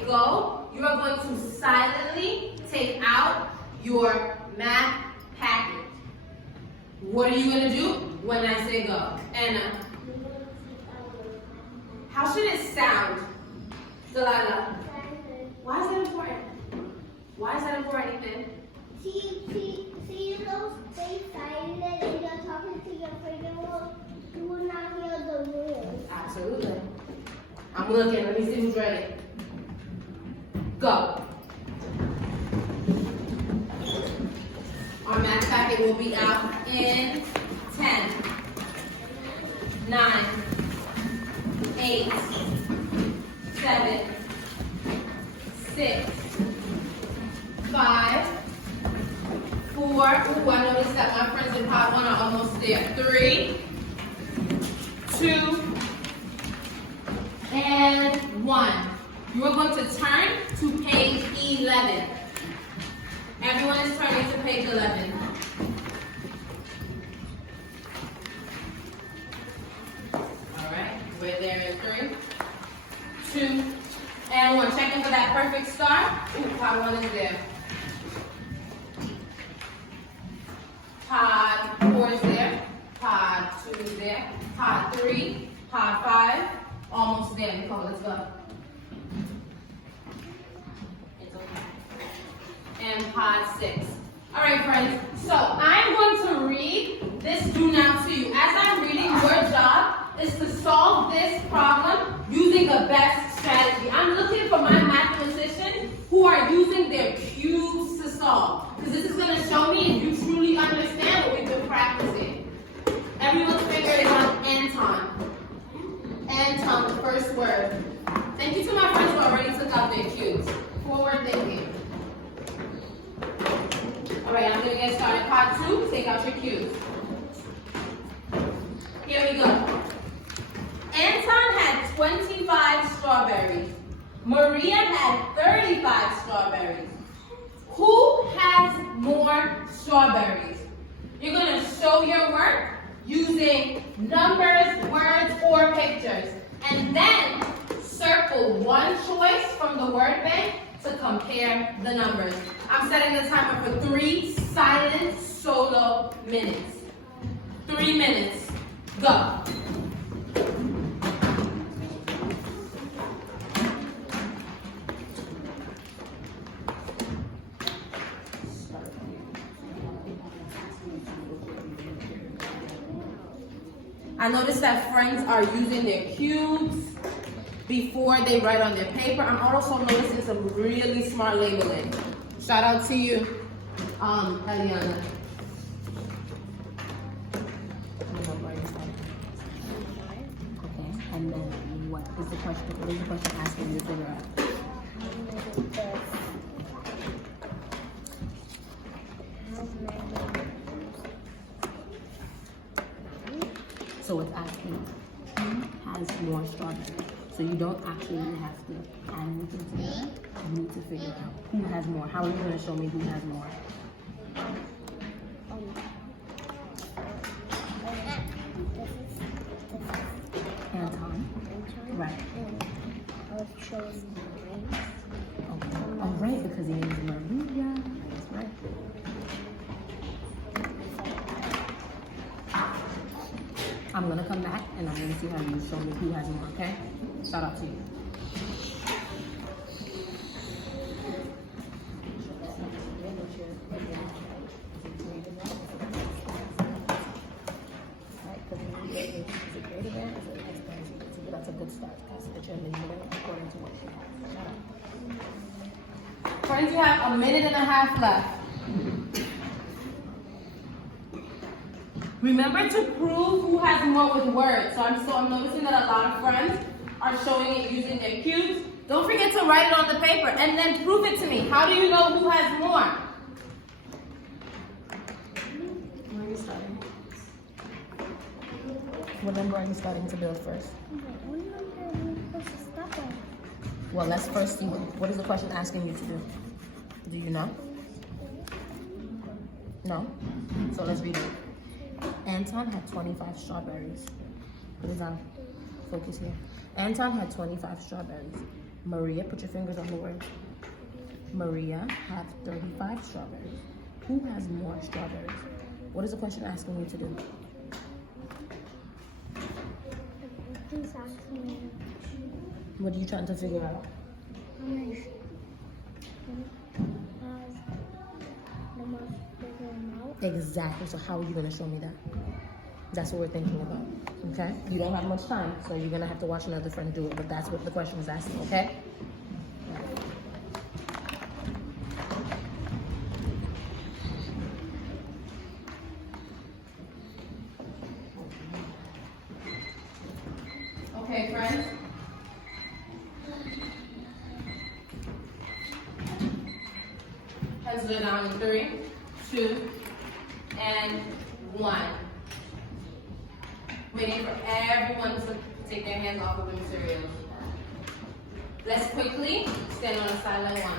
say go, you are going to silently take out your math packet. What are you going to do when I say go? Anna. How should it sound? Delilah. Why is that important? Why is that important, Ethan? See those stay silent and you're talking to your friend, you will not hear the words. Absolutely. I'm looking. Let me see who's ready. Go. Our math packet will be out in 10, 9, 8, 7, 6, 5, 4. Ooh, I noticed that my friends in part 1 are almost there. 3, 2, and 1. You are going to turn to page 11. Everyone is turning to page 11. All right, we're there in 3, 2, and 1. Checking for that perfect start. Ooh, pod 1 is there. Pod 4 is there. Pod 2 is there. Pod 3, pod 5, almost there. Nicole, let's go. It's okay. And pod 6. All right, friends. So I'm going to read this do now to you. As I'm reading, your job is to solve this problem using the best strategy. I'm looking for my mathematicians who are using their cubes to solve. Because this is going to show me if you truly understand what we've been practicing. Everyone's finger is on Anton. Anton, the first word. Thank you to my friends who already took out their cubes. Forward thinking. All right, I'm going to get started. Part 2, take out your cubes. Here we go. Anton had 25 strawberries. Maria had 35 strawberries. Who has more strawberries? You're going to show your work using numbers, words, or pictures. And then circle one choice from the word bank to compare the numbers. I'm setting the timer for 3 silent solo minutes. 3 minutes. Go. I noticed that friends are using their cubes before they write on their paper. I'm also noticing some really smart labeling. Shout out to you, Eliana. Okay, and then what is the question asking you to figure out? So it's asking who has more strawberries. So you don't actually have to add anything together. You need to figure out who has more. How are you going to show me who has more? Anton. Right. Okay. Oh, right, because he named Maria. That's right. I'm going to come back and I'm going to see how you show me who has more, okay? Shout out to you. That's a good start. That's determined according to what she has. Shout out. Friends, you have 1.5 minutes left. Remember to prove who has more with words. So I'm noticing that a lot of friends are showing it using their cubes. Don't forget to write it on the paper and then prove it to me. How do you know who has more? Where are you starting? What number are you starting to build first? Well, let's first see what is the question asking you to do. Do you know? No? So let's read it. Anton had 25 strawberries. Put it on. Focus here. Anton had 25 strawberries. Maria, put your fingers on the word. Maria has 35 strawberries. Who has more strawberries? What is the question asking you to do? It's asking me What are you trying to figure out? how many has the most bigger amount. Exactly. So how are you going to show me that? That's what we're thinking about. Okay? You don't have much time, so you're going to have to watch another friend do it. But that's what the question is asking, okay? Okay, friends. Heads are down in 3, 2, and 1. Waiting for everyone to take their hands off of the materials. Let's quickly stand on a silent 1.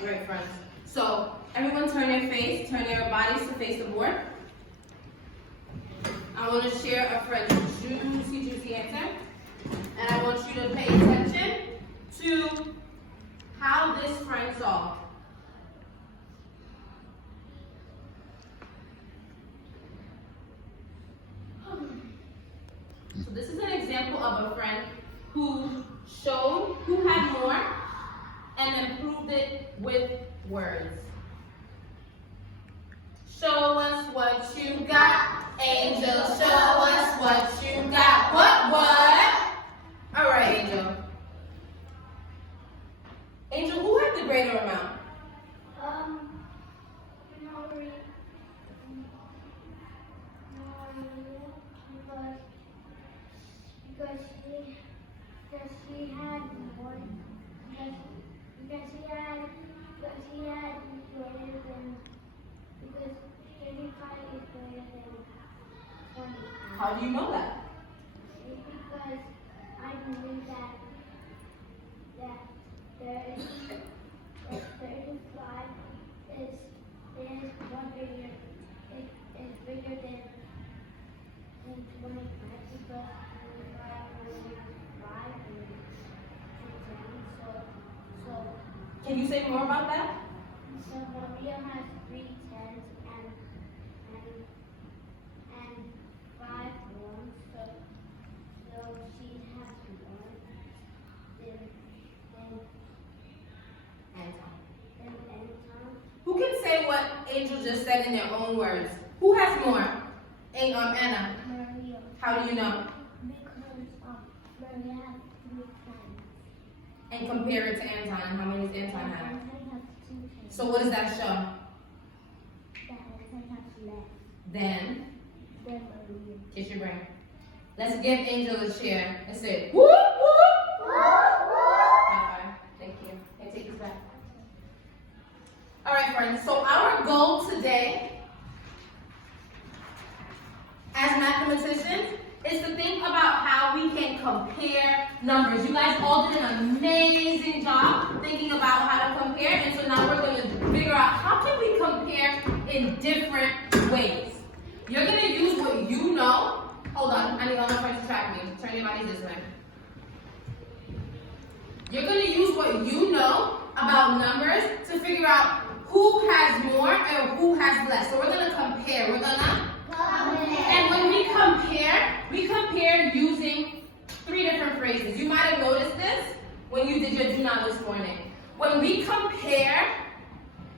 All right, friends. So everyone turn your bodies to face the board. I want to share a friend's juicy answer. And I want you to pay attention to how this friend solved. So this is an example of a friend who showed who had more and then proved it with words. Show us what you got, Angel. Show us what you got. What? All right, Angel. Angel, who had the greater amount? Because she had more. Because he had greater than, because 35 is greater than 20. How do you know that? Because I believe that there is, that 35 is one bigger, is bigger than 25, because 25 is 5 and 10, so Can you say more about that? So Maria has 3 tens and 5 ones. So she has 1. Then Anton. Who can say what Angel just said in their own words? Who has more? Anna. Maria. How do you know? Because Maria has 3 tens. And compare it to Anton. How many does Anton have? Anton has 2 tens. So what does that show? That Anton has less Then, than Maria. kiss your brain. Let's give Angel a cheer. Let's say, whoop, whoop. High five. Thank you. And take this back. All right, friends. So our goal today, as mathematicians, is to think about how we can compare numbers. You guys all did an amazing job thinking about how to compare, and so now we're going to figure out how can we compare in different ways. You're going to use what you know. Hold on, I need all my friends to track me. Turn your bodies this way. You're going to use what you know about numbers to figure out who has more and who has less. So we're going to compare. We're going to And when we compare using 3 different phrases. You might have noticed this when you did your do not this morning. When we compare,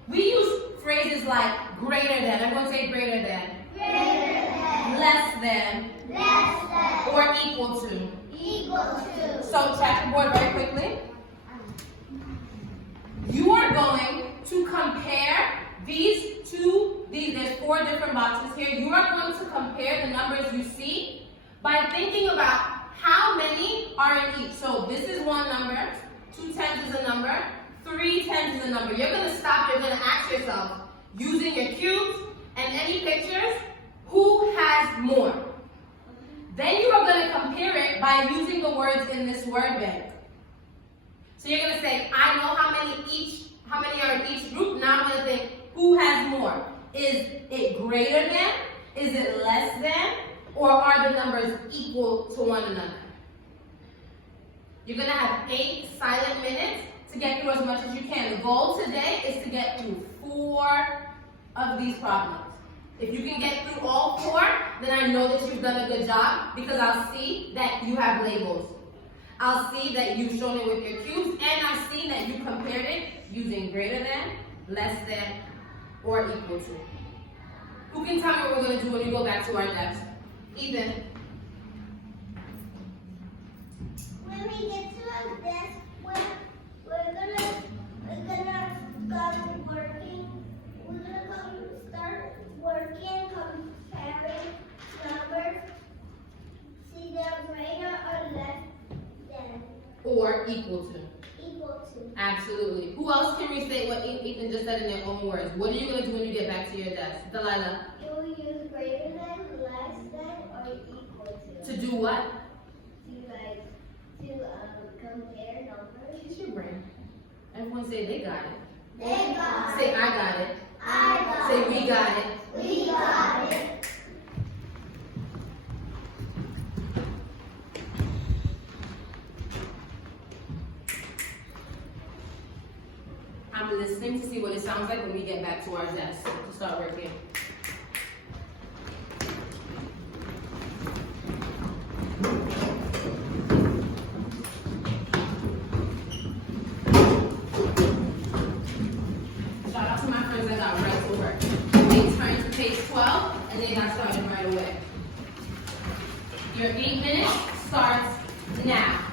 we use phrases like greater than. Everyone say greater than. Less than. Or equal to. So check the board very quickly. You are going to compare there's 4 different boxes here. You are going to compare the numbers you see by thinking about how many are in each. So this is one number, 2 tens is a number, 3 tens is a number. You're going to stop, you're going to ask yourself, using your cubes and any pictures, who has more? Then you are going to compare it by using the words in this word bank. So you're going to say, I know how many are in each group. Now I'm going to think, who has more? Is it greater than? Is it less than? Or are the numbers equal to one another? You're going to have 8 silent minutes to get through as much as you can. The goal today is to get through 4 of these problems. If you can get through all 4, then I know that you've done a good job because I'll see that you have labels. I'll see that you've shown it with your cubes, and I'll see that you compared it using greater than, less than, or equal to. Who can tell me what we're going to do when we go back to our desk? Ethan. When we get to our desk, we're gonna start working. We're gonna start working, comparing numbers. See they're greater or less than. Or equal to. Equal to. Absolutely. Who else can restate what Ethan just said in their own words? What are you going to do when you get back to your desk? Delilah. You will use greater than, less than, or equal to. To do what? To compare numbers. Use your brain. Everyone say they got it. They got Say it. I got it. I got Say it. we got it. We got it. I'm listening to see what it sounds like when we get back to our desk to start working. Shout out to my friends that got right to work. They turned to page 12 and they got started right away. Your 8 minutes starts now.